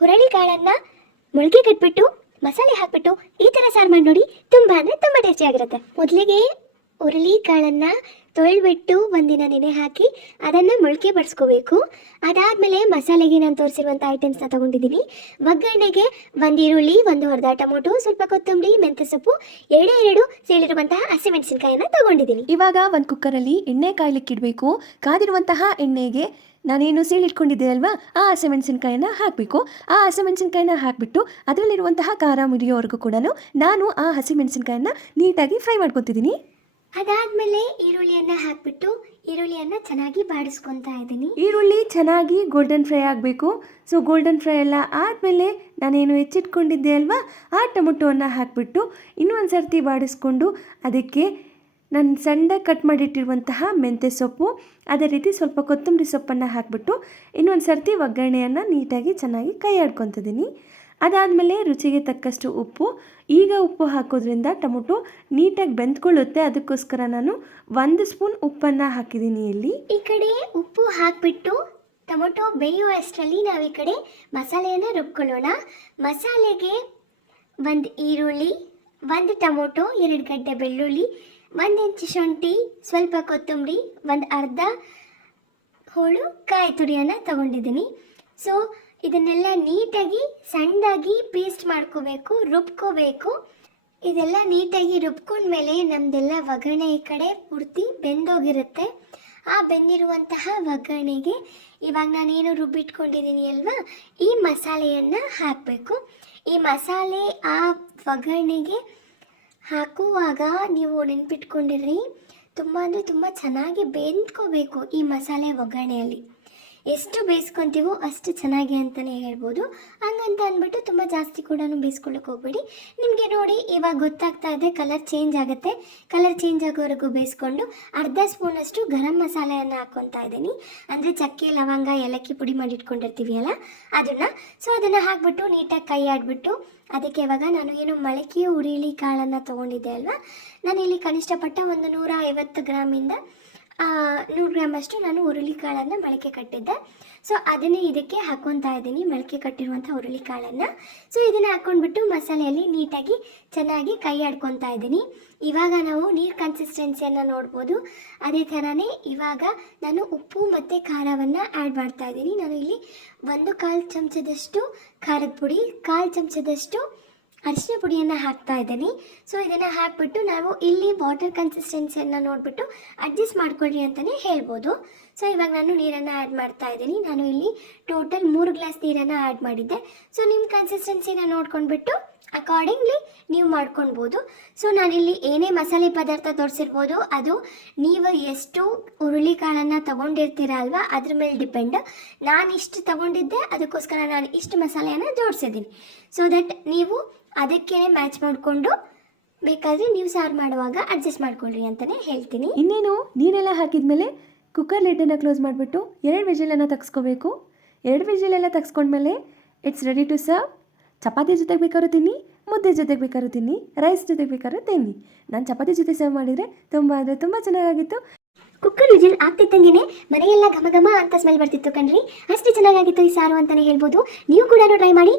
ಹುರಳಿಕಾಳನ್ನು ಮೊಳಕೆ ಕಟ್ಬಿಟ್ಟು ಮಸಾಲೆ ಹಾಕ್ಬಿಟ್ಟು ಈ ಥರ ಸಾರು ಮಾಡಿ ನೋಡಿ, ತುಂಬ ಅಂದರೆ ತುಂಬ ಟೇಸ್ಟಿಯಾಗಿರುತ್ತೆ. ಮೊದಲಿಗೆ ಹುರುಳಿಕಾಳನ್ನು ತೊಳೆದ್ಬಿಟ್ಟು ಒಂದಿನ ನೆನೆ ಹಾಕಿ ಅದನ್ನು ಮೊಳಕೆ ಬಡಿಸ್ಕೋಬೇಕು. ಅದಾದಮೇಲೆ ಮಸಾಲೆಗೆ ನಾನು ತೋರಿಸಿರುವಂಥ ಐಟಮ್ಸ್ನ ತೊಗೊಂಡಿದ್ದೀನಿ. ಒಗ್ಗರಣೆಗೆ ಒಂದು ಈರುಳ್ಳಿ, ಒಂದು ಅರ್ಧ ಟೊಮೊಟೊ, ಸ್ವಲ್ಪ ಕೊತ್ತಂಬರಿ, ಮೆಂತ್ಯ ಸೊಪ್ಪು, ಎರಡು ಸೇಳಿರುವಂತಹ ಹಸಿಮೆಣಸಿನಕಾಯಿಯನ್ನು ತೊಗೊಂಡಿದ್ದೀನಿ. ಇವಾಗ ಒಂದು ಕುಕ್ಕರಲ್ಲಿ ಎಣ್ಣೆ ಕಾಯ್ಲಿಕ್ಕೆ ಇಡಬೇಕು. ಕಾದಿರುವಂತಹ ಎಣ್ಣೆಗೆ ನಾನೇನು ಸೀಳಿಟ್ಕೊಂಡಿದ್ದೆ ಅಲ್ವಾ, ಆ ಹಸಿಮೆಣಸಿನ್ಕಾಯಿನ ಹಾಕಬೇಕು. ಆ ಹಸಿಮೆಣಸಿನ್ಕಾಯಿನ ಹಾಕಿಬಿಟ್ಟು ಅದರಲ್ಲಿರುವಂತಹ ಖಾರ ಮುರಿಯೋವರೆಗೂ ಕೂಡ ನಾನು ಆ ಹಸಿಮೆಣಸಿನ್ಕಾಯಿನ ನೀಟಾಗಿ ಫ್ರೈ ಮಾಡ್ಕೊತಿದ್ದೀನಿ. ಅದಾದಮೇಲೆ ಈರುಳ್ಳಿಯನ್ನು ಹಾಕಿಬಿಟ್ಟು ಈರುಳ್ಳಿಯನ್ನು ಚೆನ್ನಾಗಿ ಬಾಡಿಸ್ಕೊತಾ ಇದ್ದೀನಿ. ಈರುಳ್ಳಿ ಚೆನ್ನಾಗಿ ಗೋಲ್ಡನ್ ಫ್ರೈ ಆಗಬೇಕು. ಸೊ ಗೋಲ್ಡನ್ ಫ್ರೈ ಎಲ್ಲ ಆದಮೇಲೆ ನಾನೇನು ಹೆಚ್ಚಿಟ್ಕೊಂಡಿದ್ದೆ ಅಲ್ವಾ, ಆ ಟೊಮೊಟೊವನ್ನು ಹಾಕಿಬಿಟ್ಟು ಇನ್ನೊಂದು ಸರ್ತಿ ಬಾಡಿಸ್ಕೊಂಡು ಅದಕ್ಕೆ ನಾನು ಸಣ್ಣದಾಗಿ ಕಟ್ ಮಾಡಿಟ್ಟಿರುವಂತಹ ಮೆಂತ್ಯ ಸೊಪ್ಪು, ಅದೇ ರೀತಿ ಸ್ವಲ್ಪ ಕೊತ್ತಂಬರಿ ಸೊಪ್ಪನ್ನು ಹಾಕಿಬಿಟ್ಟು ಇನ್ನೊಂದು ಸರ್ತಿ ಒಗ್ಗರಣೆಯನ್ನು ನೀಟಾಗಿ ಚೆನ್ನಾಗಿ ಕೈ ಆಡ್ಕೊತಿದ್ದೀನಿ. ಅದಾದಮೇಲೆ ರುಚಿಗೆ ತಕ್ಕಷ್ಟು ಉಪ್ಪು. ಈಗ ಉಪ್ಪು ಹಾಕೋದ್ರಿಂದ ಟೊಮೊಟೊ ನೀಟಾಗಿ ಬೆಂದ್ಕೊಳ್ಳುತ್ತೆ, ಅದಕ್ಕೋಸ್ಕರ ನಾನು 1 ಸ್ಪೂನ್ ಉಪ್ಪನ್ನು ಹಾಕಿದ್ದೀನಿ ಇಲ್ಲಿ. ಈ ಕಡೆ ಉಪ್ಪು ಹಾಕಿಬಿಟ್ಟು ಟೊಮೊಟೊ ಬೇಯುವಷ್ಟರಲ್ಲಿ ನಾವು ಈ ಕಡೆ ಮಸಾಲೆಯನ್ನು ರುಬ್ಕೊಳ್ಳೋಣ. ಮಸಾಲೆಗೆ 1 ಈರುಳ್ಳಿ, 1 ಟೊಮೊಟೊ, 2 ಗಡ್ಡೆ ಬೆಳ್ಳುಳ್ಳಿ, 1 ಇಂಚು ಶುಂಠಿ, ಸ್ವಲ್ಪ ಕೊತ್ತಂಬರಿ, 1 ಅರ್ಧ ಹೋಳು ಕಾಯಿ ತುರಿಯನ್ನು ತಗೊಂಡಿದ್ದೀನಿ. ಸೊ ಇದನ್ನೆಲ್ಲ ನೀಟಾಗಿ ಸಣ್ಣದಾಗಿ ಪೇಸ್ಟ್ ಮಾಡ್ಕೋಬೇಕು, ರುಬ್ಕೋಬೇಕು. ಇದೆಲ್ಲ ನೀಟಾಗಿ ರುಬ್ಕೊಂಡ್ಮೇಲೆ ನಮ್ಮದೆಲ್ಲ ಒಗ್ಗರಣೆ ಈ ಕಡೆ ಪೂರ್ತಿ ಬೆಂದೋಗಿರುತ್ತೆ. ಆ ಬೆಂದಿರುವಂತಹ ಒಗ್ಗರಣೆಗೆ ಇವಾಗ ನಾನೇನು ರುಬ್ಬಿಟ್ಕೊಂಡಿದ್ದೀನಿ ಅಲ್ವಾ, ಈ ಮಸಾಲೆಯನ್ನು ಹಾಕಬೇಕು. ಈ ಮಸಾಲೆ ಆ ಒಗ್ಗರಣೆಗೆ ಹಾಕುವಾಗ ನೀವು ನೆನ್ಪಿಟ್ಕೊಂಡಿರ್ರಿ, ತುಂಬ ಅಂದರೆ ತುಂಬ ಚೆನ್ನಾಗಿ ಬೇಯ್ಕೋಬೇಕು. ಈ ಮಸಾಲೆ ಒಗ್ಗರಣೆಯಲ್ಲಿ ಎಷ್ಟು ಬೇಯಿಸ್ಕೊತೀವೋ ಅಷ್ಟು ಚೆನ್ನಾಗಿ ಅಂತಲೇ ಹೇಳ್ಬೋದು. ಹಂಗಂತ ಅಂದ್ಬಿಟ್ಟು ತುಂಬ ಜಾಸ್ತಿ ಕೂಡ ಬೇಯಿಸ್ಕೊಳ್ಳೋಕೆ ಹೋಗ್ಬೇಡಿ. ನಿಮಗೆ ನೋಡಿ ಇವಾಗ ಗೊತ್ತಾಗ್ತಾ ಇದೆ, ಕಲರ್ ಚೇಂಜ್ ಆಗುತ್ತೆ. ಕಲರ್ ಚೇಂಜ್ ಆಗೋವರೆಗೂ ಬೇಯಿಸ್ಕೊಂಡು ಅರ್ಧ ಸ್ಪೂನಷ್ಟು ಗರಂ ಮಸಾಲೆಯನ್ನು ಹಾಕ್ಕೊತಾ ಇದ್ದೀನಿ. ಅಂದರೆ ಚಕ್ಕೆ, ಲವಂಗ, ಏಲಕ್ಕಿ ಪುಡಿ ಮಾಡಿಟ್ಕೊಂಡಿರ್ತೀವಿ ಅಲ್ಲ ಅದನ್ನು. ಸೊ ಅದನ್ನು ಹಾಕ್ಬಿಟ್ಟು ನೀಟಾಗಿ ಕೈ ಆಡಿಬಿಟ್ಟು ಅದಕ್ಕೆ ಇವಾಗ ನಾನು ಏನು ಮೊಳಕೆ ಹುರುಳಿ ಕಾಳನ್ನು ತೊಗೊಂಡಿದ್ದೆ ಅಲ್ವಾ, ನಾನಿಲ್ಲಿ ಕನಿಷ್ಠಪಟ್ಟ ಒಂದು 150 ಗ್ರಾಮಿಂದ 100 ಗ್ರಾಮಷ್ಟು ನಾನು ಹುರುಳಿಕಾಳನ್ನು ಮೊಳಕೆ ಕಟ್ಟಿದ್ದೆ. ಸೊ ಅದನ್ನೇ ಇದಕ್ಕೆ ಹಾಕ್ಕೊತಾ ಇದ್ದೀನಿ, ಮೊಳಕೆ ಕಟ್ಟಿರುವಂಥ ಹುರುಳಿಕಾಳನ್ನು. ಸೊ ಇದನ್ನು ಹಾಕ್ಕೊಂಡ್ಬಿಟ್ಟು ಮಸಾಲೆಯಲ್ಲಿ ನೀಟಾಗಿ ಚೆನ್ನಾಗಿ ಕೈ ಆಡ್ಕೊತಾ ಇದ್ದೀನಿ. ಇವಾಗ ನಾವು ನೀರು ಕನ್ಸಿಸ್ಟೆನ್ಸಿಯನ್ನು ನೋಡ್ಬೋದು. ಅದೇ ಥರನೇ ಇವಾಗ ನಾನು ಉಪ್ಪು ಮತ್ತು ಖಾರವನ್ನು ಆ್ಯಡ್ ಮಾಡ್ತಾ ಇದ್ದೀನಿ. ನಾನು ಇಲ್ಲಿ 1/4 ಚಮಚದಷ್ಟು ಖಾರದ ಪುಡಿ, 1/4 ಚಮಚದಷ್ಟು ಅರಿಶಿನ ಪುಡಿಯನ್ನು ಹಾಕ್ತಾ ಇದ್ದೀನಿ. ಸೊ ಇದನ್ನು ಹಾಕಿಬಿಟ್ಟು ನಾವು ಇಲ್ಲಿ ವಾಟರ್ ಕನ್ಸಿಸ್ಟೆನ್ಸಿಯನ್ನು ನೋಡಿಬಿಟ್ಟು ಅಡ್ಜಸ್ಟ್ ಮಾಡ್ಕೊಳ್ಳಿ ಅಂತಲೇ ಹೇಳ್ಬೋದು. ಸೊ ಇವಾಗ ನಾನು ನೀರನ್ನು ಆ್ಯಡ್ ಮಾಡ್ತಾ ಇದ್ದೀನಿ. ನಾನು ಇಲ್ಲಿ ಟೋಟಲ್ 3 ಗ್ಲಾಸ್ ನೀರನ್ನು ಆ್ಯಡ್ ಮಾಡಿದ್ದೆ. ಸೊ ನಿಮ್ಮ ಕನ್ಸಿಸ್ಟೆನ್ಸಿನ ನೋಡ್ಕೊಂಡ್ಬಿಟ್ಟು ಅಕಾರ್ಡಿಂಗ್ಲಿ ನೀವು ಮಾಡ್ಕೊಳ್ಬೋದು. ಸೊ ನಾನಿಲ್ಲಿ ಏನೇ ಮಸಾಲೆ ಪದಾರ್ಥ ತೋರಿಸಿರ್ಬೋದು, ಅದು ನೀವು ಎಷ್ಟು ಹುರುಳಿಕಾಳನ್ನು ತೊಗೊಂಡಿರ್ತೀರ ಅಲ್ವಾ ಅದ್ರ ಮೇಲೆ ಡಿಪೆಂಡ್. ನಾನು ಇಷ್ಟು ತೊಗೊಂಡಿದ್ದೆ, ಅದಕ್ಕೋಸ್ಕರ ನಾನು ಇಷ್ಟು ಮಸಾಲೆಯನ್ನು ಜೋಡಿಸಿದ್ದೀನಿ. ಸೊ ದಟ್ ನೀವು ಅದಕ್ಕೇ ಮ್ಯಾಚ್ ಮಾಡಿಕೊಂಡು ಬೇಕಾದರೆ ನೀವು ಸಾರು ಮಾಡುವಾಗ ಅಡ್ಜಸ್ಟ್ ಮಾಡ್ಕೊಳ್ರಿ ಅಂತಲೇ ಹೇಳ್ತೀನಿ. ಇನ್ನೇನು ನೀರೆಲ್ಲ ಹಾಕಿದ್ಮೇಲೆ ಕುಕ್ಕರ್ ಲಿಡ್ಡನ್ನು ಕ್ಲೋಸ್ ಮಾಡಿಬಿಟ್ಟು 2 ವಿಜಿಲನ್ನು ತೆಗೆಸ್ಕೋಬೇಕು. 2 ವಿಜಿಲೆಲ್ಲ ತೆಗೆಸ್ಕೊಂಡ್ಮೇಲೆ ಇಟ್ಸ್ ರೆಡಿ ಟು ಸರ್ವ್. ಚಪಾತಿ ಜೊತೆಗೆ ಬೇಕಾದ್ರೂ ತಿನ್ನಿ, ಮುದ್ದೆ ಜೊತೆಗೆ ಬೇಕಾದ್ರೂ ತಿನ್ನಿ, ರೈಸ್ ಜೊತೆಗೆ ಬೇಕಾದ್ರೂ ತಿನ್ನಿ. ನಾನು ಚಪಾತಿ ಜೊತೆ ಸರ್ವ್ ಮಾಡಿದರೆ ತುಂಬ ಅಂದರೆ ತುಂಬ ಚೆನ್ನಾಗಿತ್ತು. ಕುಕ್ಕರ್ ವಿಜಿಲ್ ಆಗ್ತಿದ್ದಂಗೆ ಮನೆಯೆಲ್ಲ ಘಮ ಘಮ ಅಂತ ಸ್ಮೆಲ್ ಬರ್ತಿತ್ತು ಕಣ್ರಿ. ಅಷ್ಟು ಚೆನ್ನಾಗಿತ್ತು ಈ ಸಾರು ಅಂತಲೇ ಹೇಳ್ಬೋದು. ನೀವು ಕೂಡ ಟ್ರೈ ಮಾಡಿ.